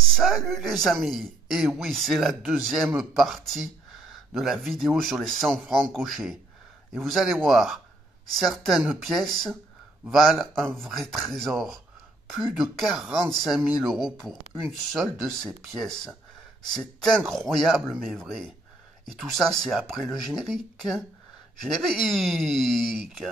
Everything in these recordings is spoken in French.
Salut les amis! Et oui, c'est la deuxième partie de la vidéo sur les 100 francs cochés. Et vous allez voir, certaines pièces valent un vrai trésor. Plus de 45 000 € pour une seule de ces pièces. C'est incroyable mais vrai. Et tout ça, c'est après le générique. Générique!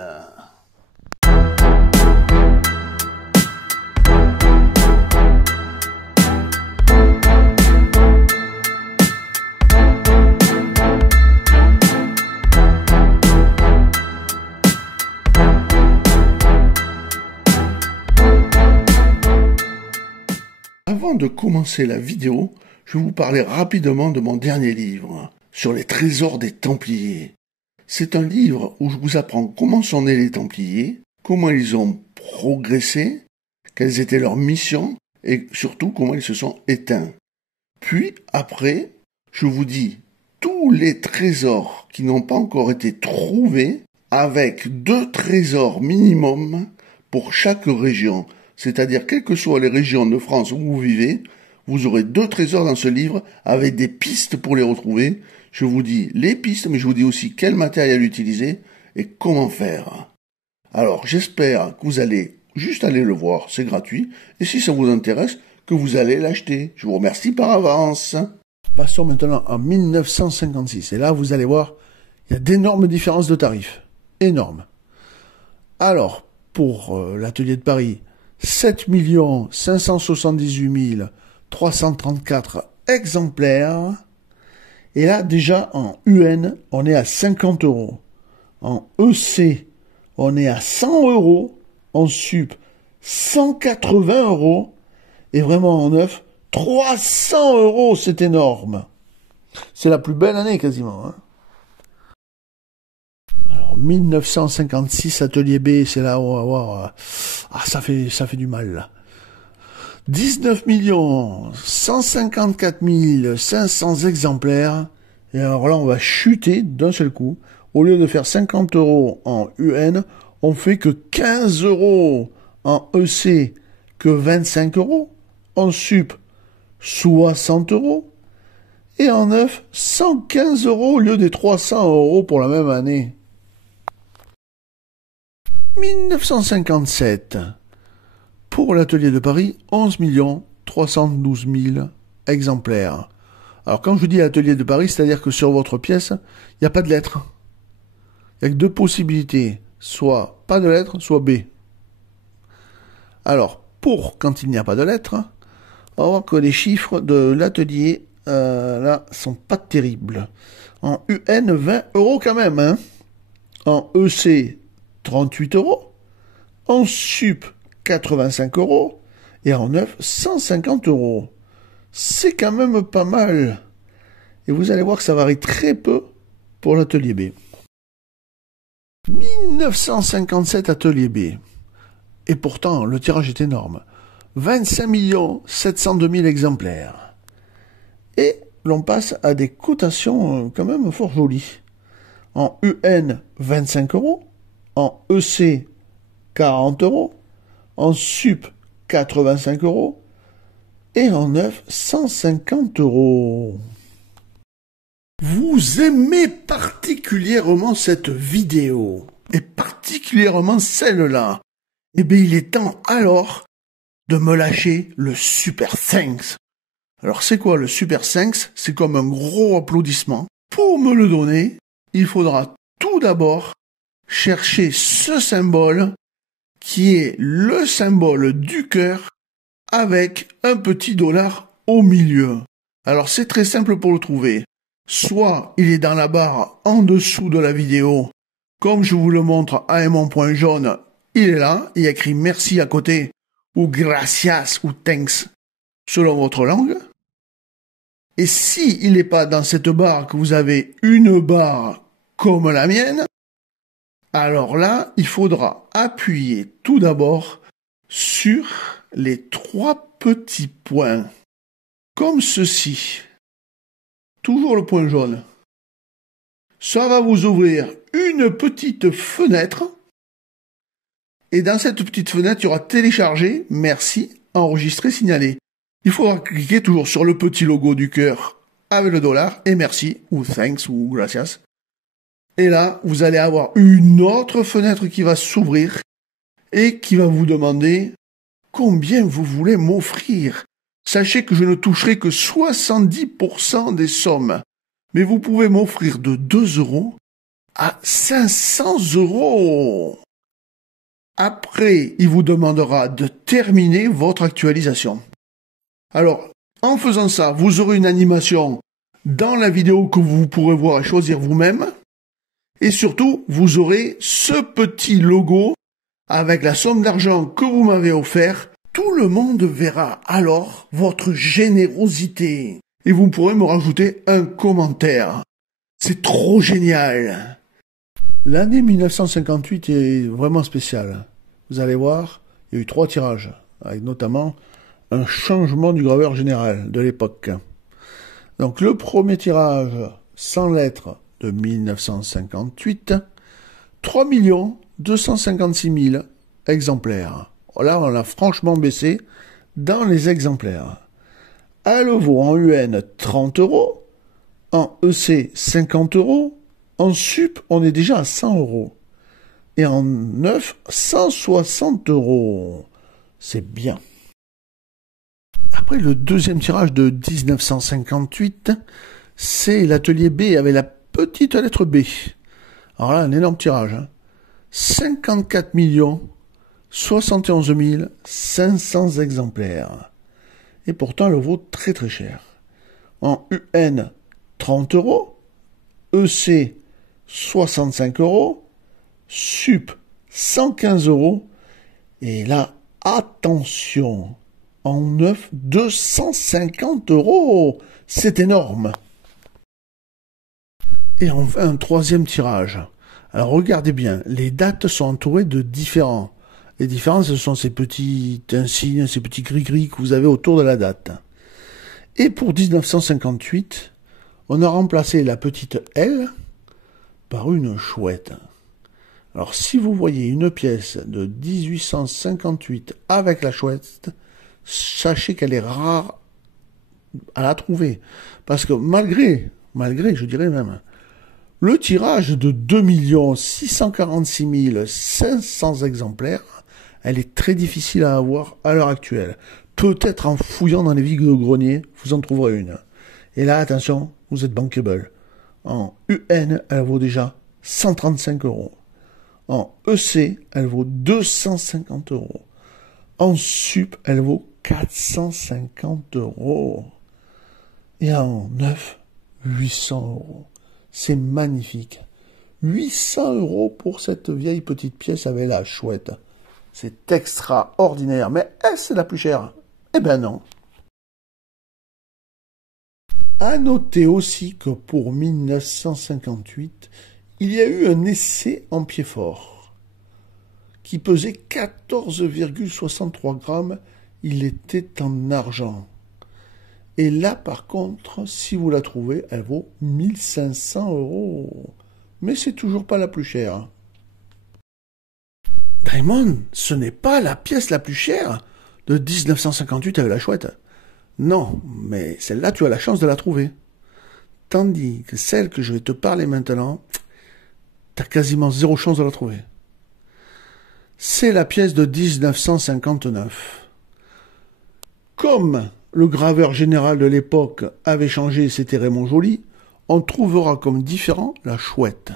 Avant de commencer la vidéo, je vais vous parler rapidement de mon dernier livre, sur les trésors des Templiers. C'est un livre où je vous apprends comment sont nés les Templiers, comment ils ont progressé, quelles étaient leurs missions, et surtout comment ils se sont éteints. Puis, après, je vous dis tous les trésors qui n'ont pas encore été trouvés, avec 2 trésors minimum pour chaque région. C'est-à-dire, quelles que soient les régions de France où vous vivez, vous aurez 2 trésors dans ce livre avec des pistes pour les retrouver. Je vous dis les pistes, mais je vous dis aussi quel matériel utiliser et comment faire. Alors, j'espère que vous allez juste aller le voir, c'est gratuit. Et si ça vous intéresse, que vous allez l'acheter. Je vous remercie par avance. Passons maintenant en 1956. Et là, vous allez voir, il y a d'énormes différences de tarifs. Énormes. Alors, pour l'atelier de Paris, 7 578 334 exemplaires. Et là, déjà, en UN, on est à 50 €. En EC, on est à 100 €. En SUP, 180 €. Et vraiment en neuf, 300 €. C'est énorme. C'est la plus belle année quasiment. Alors, 1956, atelier B, c'est là où on va voir. Ah, ça fait du mal, là. 19 154 500 exemplaires. Et alors là, on va chuter d'un seul coup. Au lieu de faire 50 € en UN, on fait que 15 € en EC, que 25 €. En SUP, 60 €. Et en neuf, 115 € au lieu des 300 € pour la même année. 1957. Pour l'atelier de Paris, 11 312 000 exemplaires. Alors quand je dis atelier de Paris, c'est-à-dire que sur votre pièce, il n'y a pas de lettres. Il n'y a que 2 possibilités. Soit pas de lettres, soit B. Alors, pour quand il n'y a pas de lettres, on va voir que les chiffres de l'atelier, là, sont pas terribles. En UN, 20 € quand même. Hein. En EC, 38 €. En SUP, 85 € et en neuf, 150 €. C'est quand même pas mal. Et vous allez voir que ça varie très peu pour l'atelier B. 1957 atelier B. Et pourtant, le tirage est énorme. 25 702 000 exemplaires. Et l'on passe à des cotations quand même fort jolies. En UN, 25 €. En EC, 40 €. En SUP, 85 € et en neuf, 150 €. Vous aimez particulièrement cette vidéo, et particulièrement celle-là. Eh bien, il est temps alors de me lâcher le Super Thanks. Alors, c'est quoi le Super Thanks? C'est comme un gros applaudissement. Pour me le donner, il faudra tout d'abord chercher ce symbole qui est le symbole du cœur avec un petit dollar au milieu. Alors c'est très simple pour le trouver. Soit il est dans la barre en dessous de la vidéo, comme je vous le montre à mon point jaune, il est là, il y a écrit merci à côté, ou gracias, ou thanks, selon votre langue. Et si il n'est pas dans cette barre, que vous avez une barre comme la mienne, alors là, il faudra appuyer tout d'abord sur les 3 petits points, comme ceci. Toujours le point jaune. Ça va vous ouvrir une petite fenêtre. Et dans cette petite fenêtre, il y aura télécharger, merci, enregistrer, signaler. il faudra cliquer toujours sur le petit logo du cœur avec le dollar et merci ou thanks ou gracias. Et là, vous allez avoir une autre fenêtre qui va s'ouvrir et qui va vous demander combien vous voulez m'offrir. Sachez que je ne toucherai que 70% des sommes. Mais vous pouvez m'offrir de 2 € à 500 €. Après, il vous demandera de terminer votre actualisation. Alors, en faisant ça, vous aurez une animation dans la vidéo que vous pourrez voir et choisir vous-même. Et surtout, vous aurez ce petit logo avec la somme d'argent que vous m'avez offert. Tout le monde verra alors votre générosité. Et vous pourrez me rajouter un commentaire. C'est trop génial. L'année 1958 est vraiment spéciale. Vous allez voir, il y a eu 3 tirages, avec notamment un changement du graveur général de l'époque. Donc le premier tirage, 100 lettres de 1958, 3 256 000 exemplaires. Là, on a franchement baissé dans les exemplaires. Elle vaut en UN 30 €, en EC 50 €, en sup on est déjà à 100 €, et en neuf 160 €. C'est bien. Après le deuxième tirage de 1958, c'est l'atelier B avec la petite lettre B. Alors là, un énorme tirage. 54 071 500 exemplaires. Et pourtant, elle vaut très très cher. En UN, 30 €, EC, 65 €, SUP, 115 €, et là, attention, en neuf, 250 €. C'est énorme. Et enfin, un troisième tirage. Alors regardez bien, les dates sont entourées de différents. Les différents, ce sont ces petits insignes, ces petits gris-gris que vous avez autour de la date. Et pour 1958, on a remplacé la petite L par une chouette. Alors si vous voyez une pièce de 1858 avec la chouette, sachez qu'elle est rare à la trouver. Parce que malgré, je dirais même, le tirage de 2 646 500 exemplaires, elle est très difficile à avoir à l'heure actuelle. Peut-être en fouillant dans les vides-greniers, vous en trouverez une. Et là, attention, vous êtes bankable. En UN, elle vaut déjà 135 €. En EC, elle vaut 250 €. En SUP, elle vaut 450 €. Et en neuf, 800 €. C'est magnifique. 800 € pour cette vieille petite pièce avec la chouette. C'est extraordinaire. Mais est-ce la plus chère? Eh ben non. À noter aussi que pour 1958, il y a eu un essai en pied fort qui pesait 14,63 grammes. Il était en argent. Et là, par contre, si vous la trouvez, elle vaut 1500 €. Mais c'est toujours pas la plus chère. Diamond, ce n'est pas la pièce la plus chère de 1958 avec la chouette. Non, mais celle-là, tu as la chance de la trouver. Tandis que celle que je vais te parler maintenant, tu as quasiment 0 chance de la trouver. C'est la pièce de 1959. Comme le graveur général de l'époque avait changé, c'était Raymond Joly, on trouvera comme différent la chouette.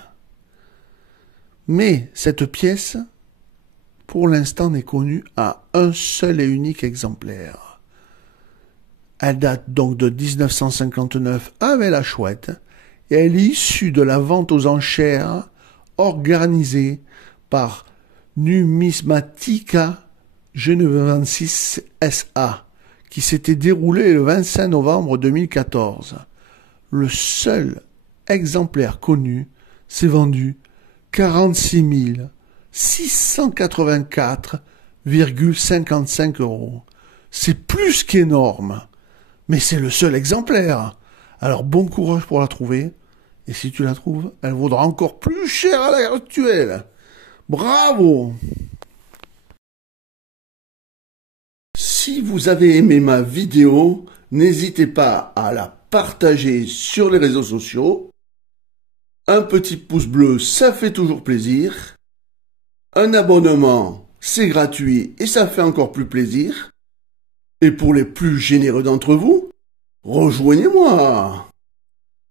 Mais cette pièce, pour l'instant, n'est connue à un seul et unique exemplaire. Elle date donc de 1959 avec la chouette, et elle est issue de la vente aux enchères organisée par Numismatica Genevensis SA, qui s'était déroulée le 25 novembre 2014. Le seul exemplaire connu s'est vendu 46 684,55 €. C'est plus qu'énorme, mais c'est le seul exemplaire. Alors bon courage pour la trouver, et si tu la trouves, elle vaudra encore plus cher à l'heure actuelle. Bravo! Si vous avez aimé ma vidéo, n'hésitez pas à la partager sur les réseaux sociaux. Un petit pouce bleu, ça fait toujours plaisir. Un abonnement, c'est gratuit et ça fait encore plus plaisir. Et pour les plus généreux d'entre vous, rejoignez-moi.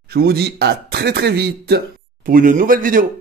Je vous dis à très vite pour une nouvelle vidéo.